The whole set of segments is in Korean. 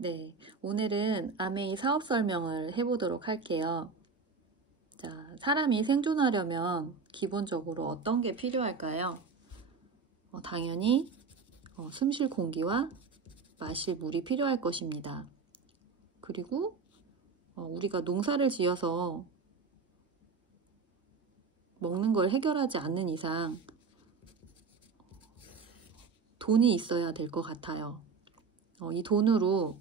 네, 오늘은 아메이 사업 설명을 해보도록 할게요. 자, 사람이 생존하려면 기본적으로 어떤 게 필요할까요? 당연히 숨 쉴 공기와 마실 물이 필요할 것입니다. 그리고 우리가 농사를 지어서 먹는 걸 해결하지 않는 이상 돈이 있어야 될 것 같아요. 이 돈으로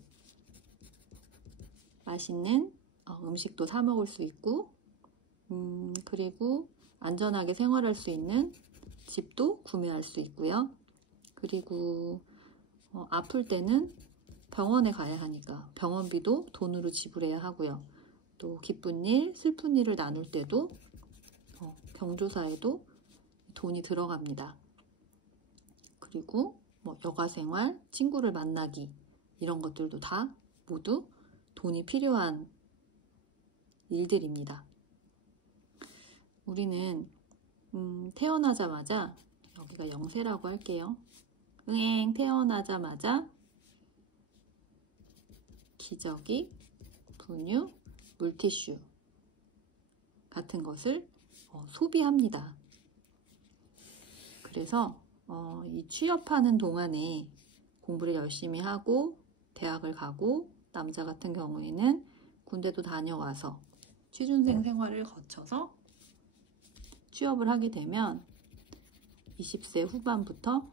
맛있는 음식도 사 먹을 수 있고 그리고 안전하게 생활할 수 있는 집도 구매할 수 있고요. 그리고 아플 때는 병원에 가야 하니까 병원비도 돈으로 지불해야 하고요. 또 기쁜 일, 슬픈 일을 나눌 때도 경조사에도 돈이 들어갑니다. 그리고 여가생활, 친구를 만나기 이런 것들도 다 모두 돈이 필요한 일들입니다. 우리는 태어나자마자, 여기가 영세라고 할게요. 태어나자마자 기저귀, 분유, 물티슈 같은 것을 소비합니다. 그래서 이 취업하는 동안에 공부를 열심히 하고 대학을 가고, 남자 같은 경우에는 군대도 다녀와서 취준생 생활을 거쳐서 취업을 하게 되면 20세 후반부터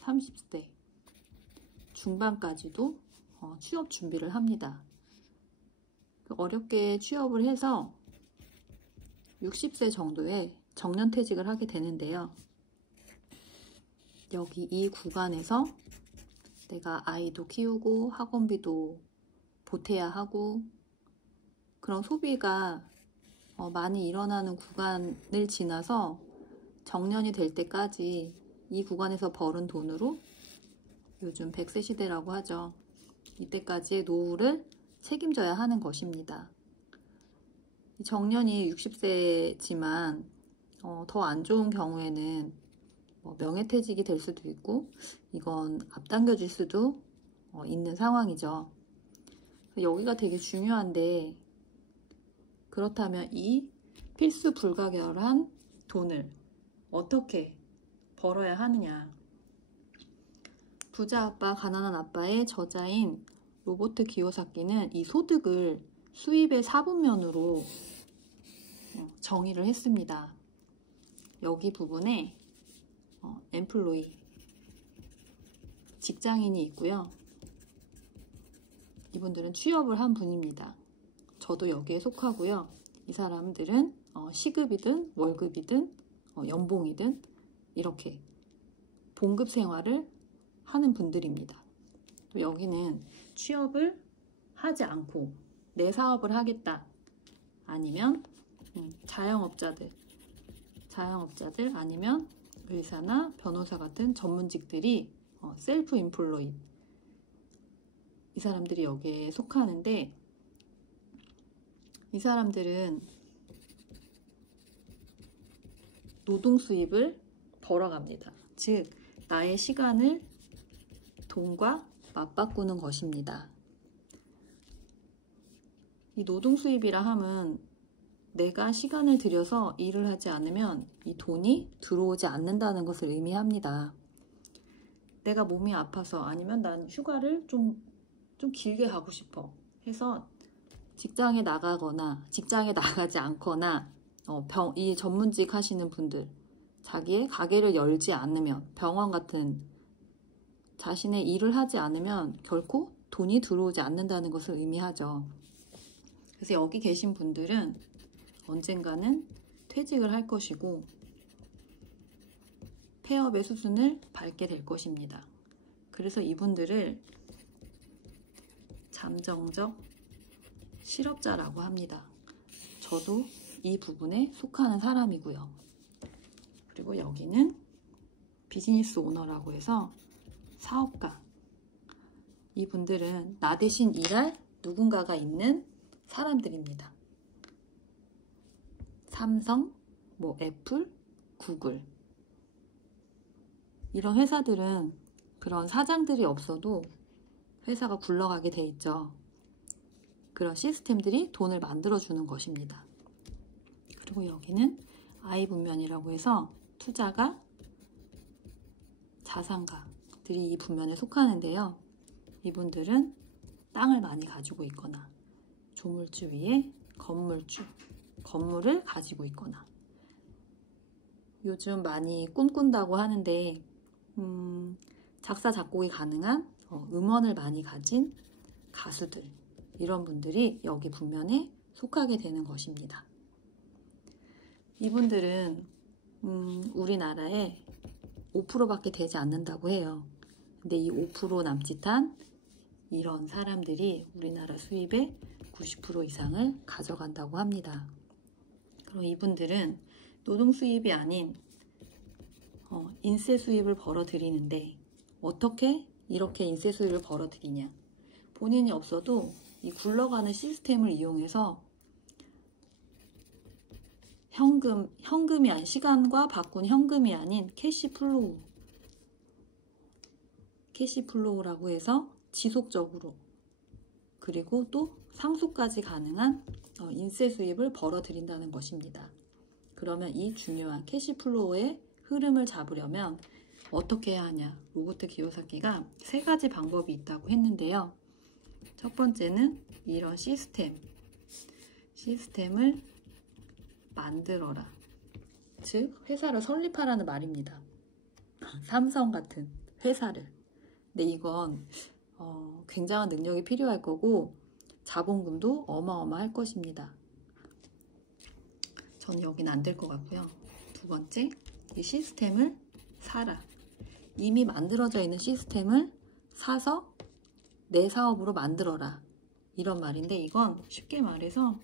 30대 중반까지도 취업 준비를 합니다. 어렵게 취업을 해서 60세 정도에 정년퇴직을 하게 되는데요. 여기 이 구간에서 내가 아이도 키우고 학원비도 보태야 하고 그런 소비가 많이 일어나는 구간을 지나서 정년이 될 때까지 이 구간에서 벌은 돈으로, 요즘 100세 시대라고 하죠. 이때까지의 노후를 책임져야 하는 것입니다. 정년이 60세지만 더 안 좋은 경우에는 명예퇴직이 될 수도 있고 이건 앞당겨질 수도 있는 상황이죠. 여기가 되게 중요한데, 그렇다면 이 필수 불가결한 돈을 어떻게 벌어야 하느냐. 부자 아빠, 가난한 아빠의 저자인 로버트 기요사키는 이 소득을 수입의 4분면으로 정의를 했습니다. 여기 부분에 엠플로이, 직장인이 있고요. 이분들은 취업을 한 분입니다. 저도 여기에 속하고요. 이 사람들은 시급이든 월급이든 연봉이든 이렇게 봉급 생활을 하는 분들입니다. 또 여기는 취업을 하지 않고 내 사업을 하겠다, 아니면 자영업자들 아니면 의사나 변호사 같은 전문직들이 셀프 인플로이, 이 사람들이 여기에 속하는데, 이 사람들은 노동 수입을 벌어갑니다. 즉, 나의 시간을 돈과 맞바꾸는 것입니다. 이 노동 수입이라 함은 내가 시간을 들여서 일을 하지 않으면 이 돈이 들어오지 않는다는 것을 의미합니다. 내가 몸이 아파서, 아니면 난 휴가를 좀 길게 가고 싶어 해서 직장에 나가거나 직장에 나가지 않거나 이 전문직 하시는 분들, 자기의 가게를 열지 않으면, 병원 같은 자신의 일을 하지 않으면 결코 돈이 들어오지 않는다는 것을 의미하죠. 그래서 여기 계신 분들은 언젠가는 퇴직을 할 것이고 폐업의 수순을 밟게 될 것입니다. 그래서 이분들을 잠정적 실업자라고 합니다. 저도 이 부분에 속하는 사람이고요. 그리고 여기는 비즈니스 오너라고 해서 사업가, 이분들은 나 대신 일할 누군가가 있는 사람들입니다. 삼성, 애플, 구글, 이런 회사들은 그런 사장들이 없어도 회사가 굴러가게 돼 있죠. 그런 시스템들이 돈을 만들어주는 것입니다. 그리고 여기는 I분면이라고 해서 투자가, 자산가들이 이 분면에 속하는데요. 이분들은 땅을 많이 가지고 있거나 조물주 위에 건물을 가지고 있거나, 요즘 많이 꿈꾼다고 하는데 작사 작곡이 가능한 음원을 많이 가진 가수들, 이런 분들이 여기 분면에 속하게 되는 것입니다. 이분들은 우리나라에 5%밖에 되지 않는다고 해요. 근데 이 5% 남짓한 이런 사람들이 우리나라 수입의 90% 이상을 가져간다고 합니다. 그럼 이분들은 노동 수입이 아닌 인세 수입을 벌어들이는데, 어떻게 이렇게 인세 수입을 벌어들이냐? 본인이 없어도 이 굴러가는 시스템을 이용해서 현금이 아닌, 시간과 바꾼 현금이 아닌 캐시플로우라고 해서 지속적으로, 그리고 또 상수까지 가능한 인세 수입을 벌어들인다는 것입니다. 그러면 이 중요한 캐시플로우의 흐름을 잡으려면 어떻게 해야 하냐? 로버트 기요사키가 3가지 방법이 있다고 했는데요. 첫 번째는 이런 시스템을 만들어라. 즉, 회사를 설립하라는 말입니다. 삼성 같은 회사를. 근데 이건 굉장한 능력이 필요할 거고 자본금도 어마어마할 것입니다. 전 여긴 안 될 것 같고요. 두 번째, 이 시스템을 사라. 이미 만들어져 있는 시스템을 사서 내 사업으로 만들어라. 이런 말인데, 이건 쉽게 말해서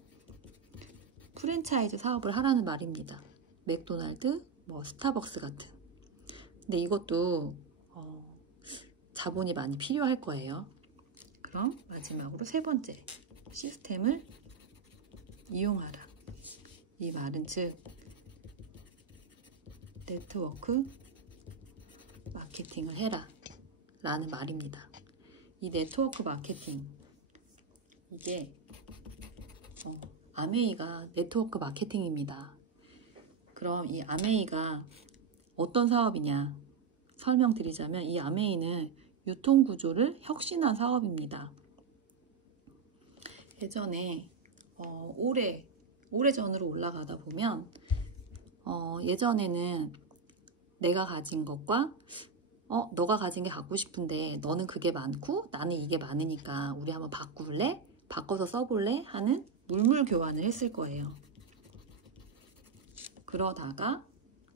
프랜차이즈 사업을 하라는 말입니다. 맥도날드, 스타벅스 같은. 근데 이것도 자본이 많이 필요할 거예요. 그럼 마지막으로 3번째, 시스템을 이용하라. 이 말은 즉 네트워크 마케팅을 해라 라는 말입니다. 이 네트워크 마케팅, 이게 아메이가 네트워크 마케팅입니다. 그럼 이 아메이가 어떤 사업이냐 설명드리자면, 이 아메이는 유통구조를 혁신한 사업입니다. 예전에 오래전으로 올라가다 보면 예전에는 내가 가진 것과 너가 가진 게 갖고 싶은데 너는 그게 많고 나는 이게 많으니까 우리 한번 바꿀래? 바꿔서 써볼래? 하는 물물 교환을 했을 거예요. 그러다가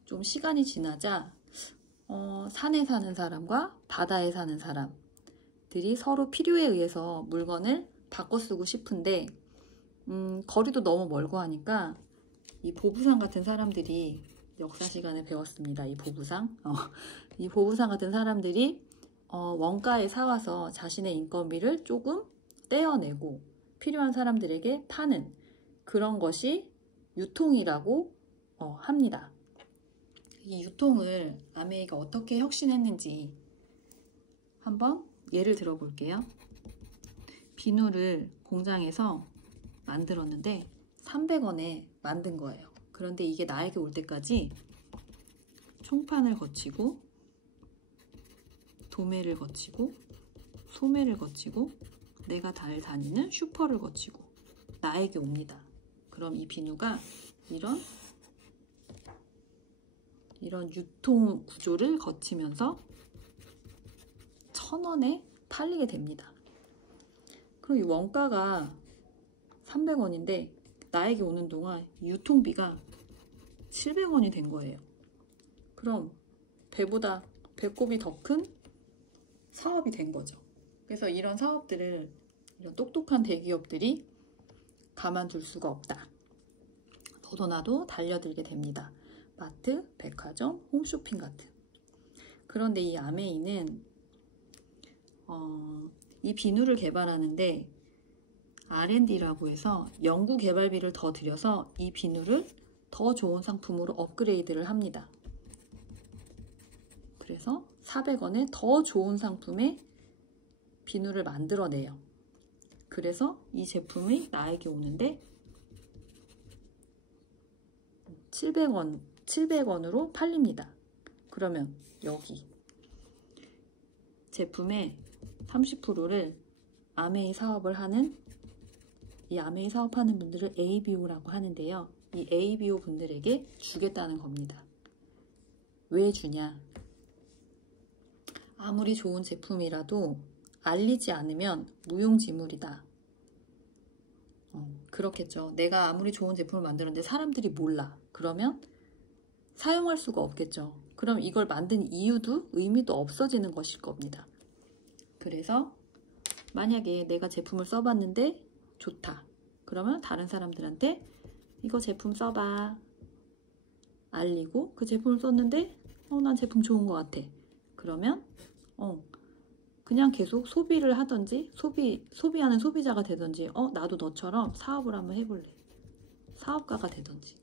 좀 시간이 지나자 산에 사는 사람과 바다에 사는 사람들이 서로 필요에 의해서 물건을 바꿔 쓰고 싶은데 거리도 너무 멀고 하니까 이 보부상 같은 사람들이, 역사 시간에 배웠습니다. 이 보부상 같은 사람들이 원가에 사와서 자신의 인건비를 조금 떼어내고 필요한 사람들에게 파는 그런 것이 유통이라고 합니다. 이 유통을 아메이가 어떻게 혁신했는지 한번 예를 들어 볼게요. 비누를 공장에서 만들었는데 300원에 만든 거예요. 그런데 이게 나에게 올 때까지 총판을 거치고 도매를 거치고 소매를 거치고 내가 잘 다니는 슈퍼를 거치고 나에게 옵니다. 그럼 이 비누가 이런 유통 구조를 거치면서 1,000원에 팔리게 됩니다. 그럼 이 원가가 300원인데 나에게 오는 동안 유통비가 700원이 된 거예요. 그럼 배보다 배꼽이 더 큰 사업이 된 거죠. 그래서 이런 사업들을 이런 똑똑한 대기업들이 가만둘 수가 없다. 너도 나도 달려들게 됩니다. 마트, 백화점, 홈쇼핑 같은. 그런데 이 아메이는 이 비누를 개발하는데 R&D라고 해서 연구 개발비를 더 들여서 이 비누를 더 좋은 상품으로 업그레이드를 합니다. 그래서 400원에 더 좋은 상품의 비누를 만들어내요. 그래서 이 제품이 나에게 오는데 700원으로 팔립니다. 그러면 여기 제품의 30%를 아메이 사업을 하는 이 아메이 사업하는 분들을 ABO라고 하는데요. 이 ABO 분들에게 주겠다는 겁니다. 왜 주냐? 아무리 좋은 제품이라도 알리지 않으면 무용지물이다. 그렇겠죠. 내가 아무리 좋은 제품을 만들었는데 사람들이 몰라. 그러면 사용할 수가 없겠죠. 그럼 이걸 만든 이유도 의미도 없어지는 것일 겁니다. 그래서 만약에 내가 제품을 써봤는데 좋다. 그러면 다른 사람들한테 이거 제품 써봐. 알리고 그 제품을 썼는데 난 제품 좋은 것 같아. 그러면 그냥 계속 소비를 하든지 소비하는 소비자가 되든지 나도 너처럼 사업을 한번 해볼래. 사업가가 되든지.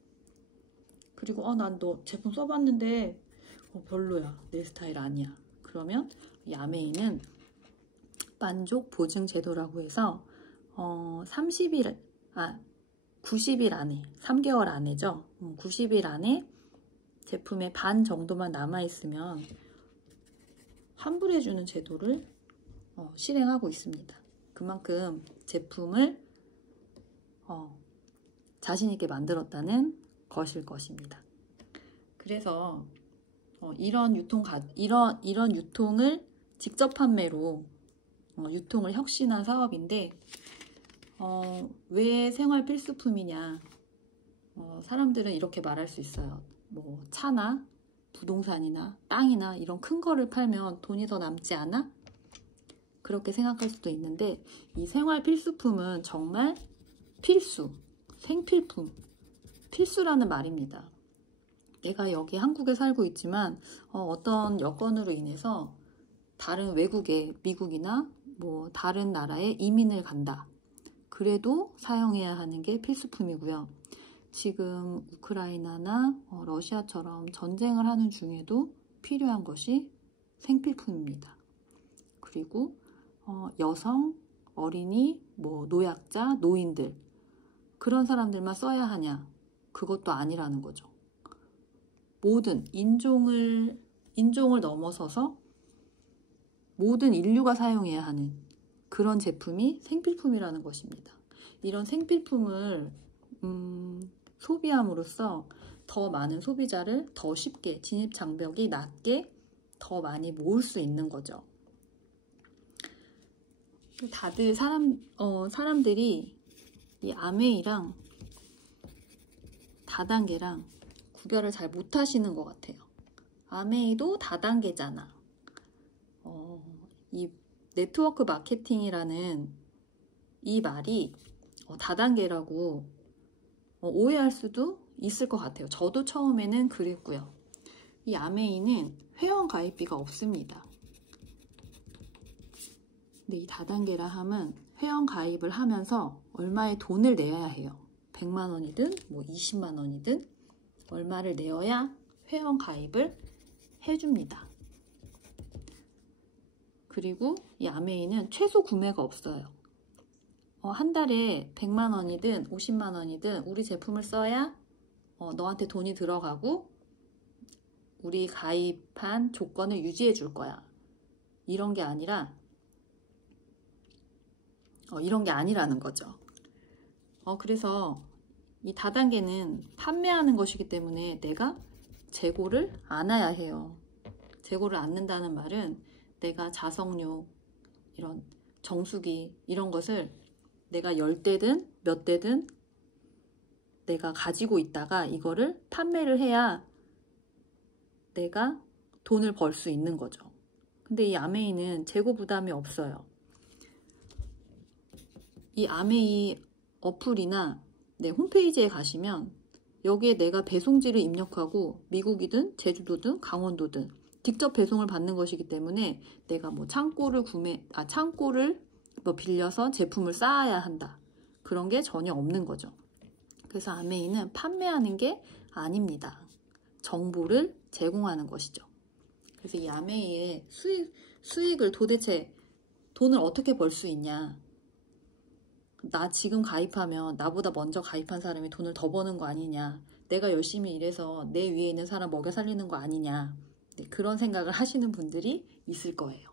그리고 난 너 제품 써봤는데 별로야. 내 스타일 아니야. 그러면 이 아메이는 만족 보증 제도라고 해서 90일 안에 3개월 안에죠. 90일 안에 제품의 반 정도만 남아있으면 환불해주는 제도를 실행하고 있습니다. 그만큼 제품을 자신있게 만들었다는 것일 것입니다. 그래서 이런 유통을 직접 판매로 유통을 혁신한 사업인데 왜 생활 필수품이냐? 사람들은 이렇게 말할 수 있어요. 뭐 차나 부동산이나 땅이나 이런 큰 거를 팔면 돈이 더 남지 않아? 그렇게 생각할 수도 있는데 이 생활 필수품은 정말 필수, 생필품, 필수라는 말입니다. 내가 여기 한국에 살고 있지만 어떤 여건으로 인해서 다른 외국에 미국이나 뭐 다른 나라에 이민을 간다. 그래도 사용해야 하는 게 필수품이고요. 지금 우크라이나나 러시아처럼 전쟁을 하는 중에도 필요한 것이 생필품입니다. 그리고 여성, 어린이, 뭐 노약자, 노인들 그런 사람들만 써야 하냐? 그것도 아니라는 거죠. 모든 인종을 넘어서서 모든 인류가 사용해야 하는 그런 제품이 생필품이라는 것입니다. 이런 생필품을 소비함으로써 더 많은 소비자를 더 쉽게 진입장벽이 낮게 더 많이 모을 수 있는 거죠. 다들 사람들이 이 아메이랑 다단계랑 구별을 잘 못하시는 것 같아요. 아메이도 다단계잖아. 이 네트워크 마케팅이라는 이 말이 다단계라고 오해할 수도 있을 것 같아요. 저도 처음에는 그랬고요. 이 아메이는 회원 가입비가 없습니다. 근데 이 다단계라 함은 회원 가입을 하면서 얼마의 돈을 내야 해요. 100만 원이든 뭐 20만 원이든 얼마를 내어야 회원 가입을 해줍니다. 그리고 이 아메이는 최소 구매가 없어요. 한 달에 100만 원이든 50만 원이든 우리 제품을 써야 너한테 돈이 들어가고 우리 가입한 조건을 유지해 줄 거야. 이런 게 아니라는 거죠. 그래서 이 다단계는 판매하는 것이기 때문에 내가 재고를 안아야 해요. 재고를 안는다는 말은 내가 자석료, 이런 정수기 이런 것을 내가 10대든 몇 대든 내가 가지고 있다가 이거를 판매를 해야 내가 돈을 벌 수 있는 거죠. 근데 이 아메이는 재고 부담이 없어요. 이 아메이 어플이나 내 홈페이지에 가시면 여기에 내가 배송지를 입력하고 미국이든 제주도든 강원도든 직접 배송을 받는 것이기 때문에 내가 뭐 창고를 빌려서 제품을 쌓아야 한다. 그런 게 전혀 없는 거죠. 그래서 아메이는 판매하는 게 아닙니다. 정보를 제공하는 것이죠. 그래서 이 아메이의 수익을 도대체 돈을 어떻게 벌 수 있냐. 나 지금 가입하면 나보다 먼저 가입한 사람이 돈을 더 버는 거 아니냐. 내가 열심히 일해서 내 위에 있는 사람 먹여 살리는 거 아니냐. 네, 그런 생각을 하시는 분들이 있을 거예요.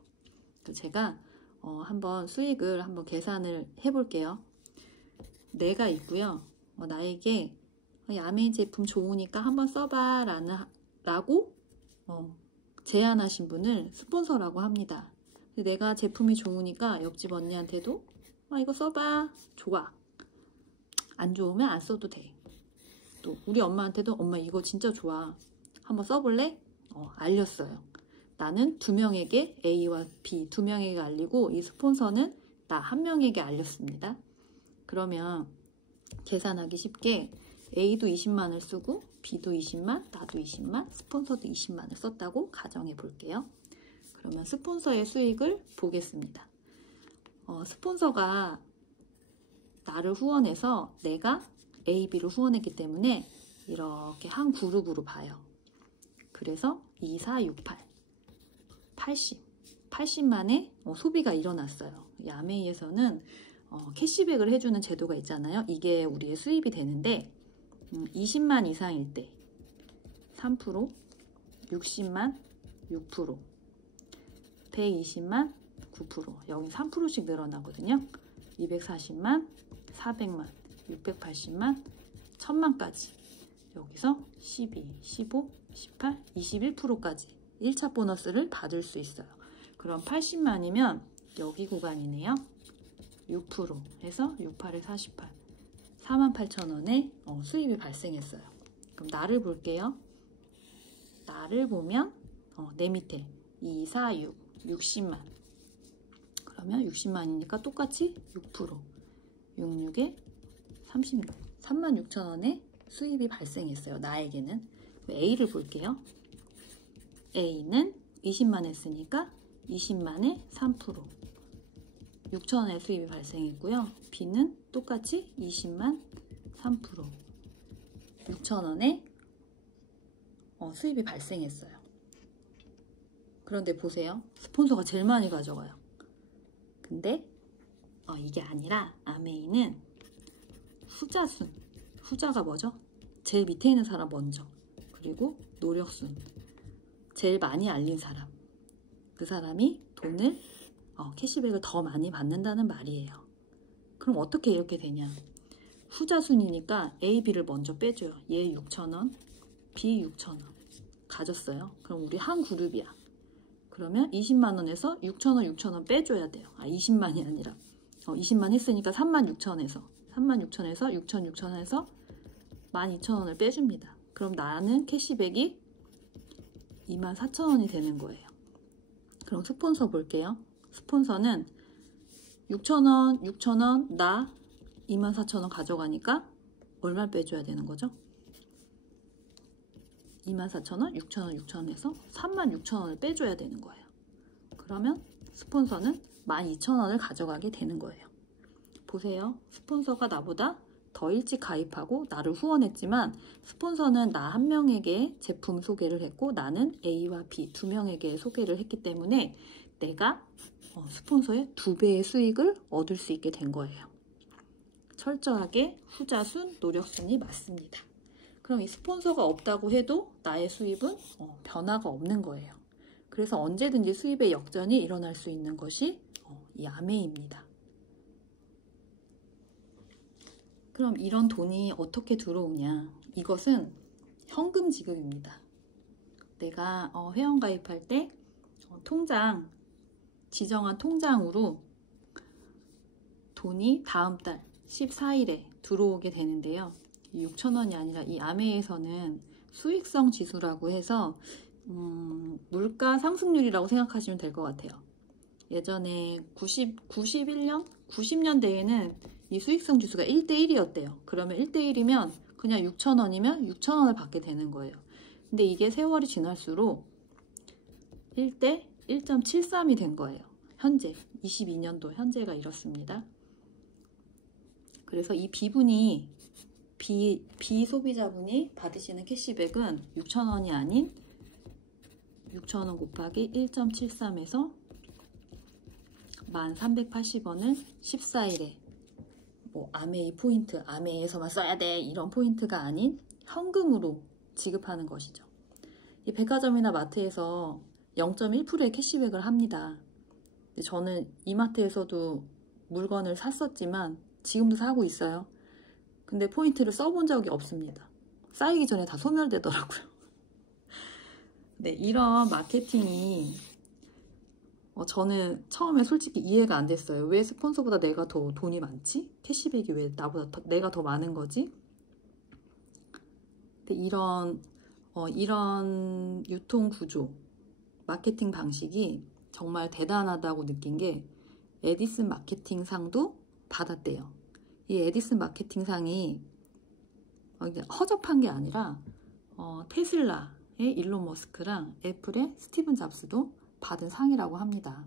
제가 한번 수익을 한번 계산을 해볼게요. 내가 있고요. 나에게 아메이 제품 좋으니까 한번 써봐 라고 제안하신 분을 스폰서라고 합니다. 내가 제품이 좋으니까 옆집 언니한테도 이거 써봐. 좋아. 안 좋으면 안 써도 돼. 또 우리 엄마한테도 엄마 이거 진짜 좋아. 한번 써볼래? 알렸어요. 나는 2명에게 A와 B 2명에게 알리고 이 스폰서는 나 1명에게 알렸습니다. 그러면 계산하기 쉽게 A도 20만을 쓰고 B도 20만, 나도 20만, 스폰서도 20만을 썼다고 가정해 볼게요. 그러면 스폰서의 수익을 보겠습니다. 스폰서가 나를 후원해서 내가 A, B를 후원했기 때문에 이렇게 한 그룹으로 봐요. 그래서 2, 4, 6, 8, 80만의 소비가 일어났어요. 이 아메이에서는 캐시백을 해주는 제도가 있잖아요. 이게 우리의 수입이 되는데 20만 이상일 때 3%, 60만 6%, 120만 9%, 여기 3%씩 늘어나거든요. 240만, 400만, 680만, 1000만까지 여기서 12, 15, 18, 21%까지 1차 보너스를 받을 수 있어요. 그럼 80만이면 여기 구간이네요. 6% 해서 68에 48, 48,000원의 수입이 발생했어요. 그럼 나를 볼게요. 나를 보면 내 밑에 2, 4, 6, 60만. 그러면 60만이니까 똑같이 6%, 66에 36, 36,000원의 수입이 발생했어요. 나에게는. A를 볼게요. A는 20만 했으니까 20만에 3%, 6,000원의 수입이 발생했고요. B는 똑같이 20만 3%, 6,000원의 수입이 발생했어요. 그런데 보세요. 스폰서가 제일 많이 가져가요. 근데 이게 아니라 아메이는 후자순. 후자가 뭐죠? 제일 밑에 있는 사람 먼저. 그리고 노력순. 제일 많이 알린 사람. 그 사람이 돈을 캐시백을 더 많이 받는다는 말이에요. 그럼 어떻게 이렇게 되냐? 후자순이니까 A, B를 먼저 빼줘요. 얘 6,000원, B 6,000원 가졌어요. 그럼 우리 한 그룹이야. 그러면 20만원에서 6,000원, 6,000원 빼줘야 돼요. 20만이 아니라 20만 했으니까 36,000원에서 36,000원에서 6,000, 6,000원에서 12,000원을 빼줍니다. 그럼 나는 캐시백이 24,000원이 되는 거예요. 그럼 스폰서 볼게요. 스폰서는 6,000원, 6,000원, 나 24,000원 가져가니까 얼마 빼줘야 되는 거죠? 24,000원, 6,000원, 6,000원에서 36,000원을 빼줘야 되는 거예요. 그러면 스폰서는 12,000원을 가져가게 되는 거예요. 보세요. 스폰서가 나보다 더 일찍 가입하고 나를 후원했지만 스폰서는 나 1명에게 제품 소개를 했고 나는 A와 B 2명에게 소개를 했기 때문에 내가 스폰서의 2배의 수익을 얻을 수 있게 된 거예요. 철저하게 후자순, 노력순이 맞습니다. 그럼 이 스폰서가 없다고 해도 나의 수입은 변화가 없는 거예요. 그래서 언제든지 수입의 역전이 일어날 수 있는 것이 이 아메이입니다. 그럼 이런 돈이 어떻게 들어오냐? 이것은 현금 지급입니다. 내가 회원 가입할 때 지정한 통장으로 돈이 다음 달 14일에 들어오게 되는데요. 6,000원이 아니라 이 아메이에서는 수익성 지수라고 해서 물가 상승률이라고 생각하시면 될 것 같아요. 예전에 91년, 90년대에는 이 수익성 지수가 1대1이었대요. 그러면 1대1이면 그냥 6,000원이면 6,000원을 받게 되는 거예요. 근데 이게 세월이 지날수록 1대 1.73이 된 거예요. 현재 22년도 현재가 이렇습니다. 그래서 이 비소비자분이 받으시는 캐시백은 6,000원이 아닌 6,000원 곱하기 1.73에서 1,380원을 14일에 뭐 아메이 포인트, 아메이에서만 써야 돼 이런 포인트가 아닌 현금으로 지급하는 것이죠. 이 백화점이나 마트에서 0.1%의 캐시백을 합니다. 저는 이마트에서도 물건을 샀었지만 지금도 사고 있어요. 근데 포인트를 써본 적이 없습니다. 쌓이기 전에 다 소멸되더라고요. 네, 이런 마케팅이 저는 처음에 솔직히 이해가 안 됐어요. 왜 스폰서보다 내가 더 돈이 많지? 캐시백이 왜 내가 더 많은 거지? 근데 이런 유통 구조, 마케팅 방식이 정말 대단하다고 느낀 게 에디슨 마케팅 상도 받았대요. 이 에디슨 마케팅 상이 허접한 게 아니라 테슬라의 일론 머스크랑 애플의 스티븐 잡스도 받은 상이라고 합니다.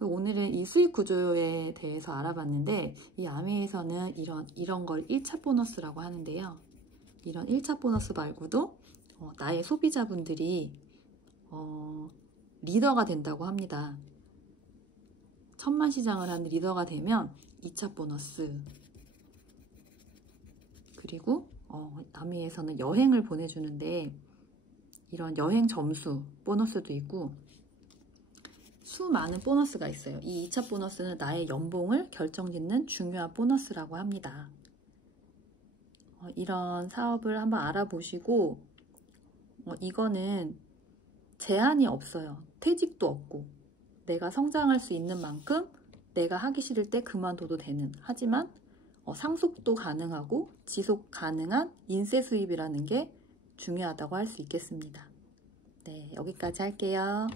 오늘은 이 수익 구조에 대해서 알아봤는데 이 아메에서는 이런 걸 1차 보너스라고 하는데요. 이런 1차 보너스 말고도 나의 소비자분들이 리더가 된다고 합니다. 1000만 시장을 하는 리더가 되면 2차 보너스, 그리고 아미에서는 여행을 보내주는데 이런 여행 점수 보너스도 있고 수많은 보너스가 있어요. 이 2차 보너스는 나의 연봉을 결정짓는 중요한 보너스라고 합니다. 이런 사업을 한번 알아보시고 이거는 제한이 없어요. 퇴직도 없고 내가 성장할 수 있는 만큼 내가 하기 싫을 때 그만둬도 되는, 하지만 상속도 가능하고 지속 가능한 인세 수입이라는 게 중요하다고 할 수 있겠습니다. 네, 여기까지 할게요.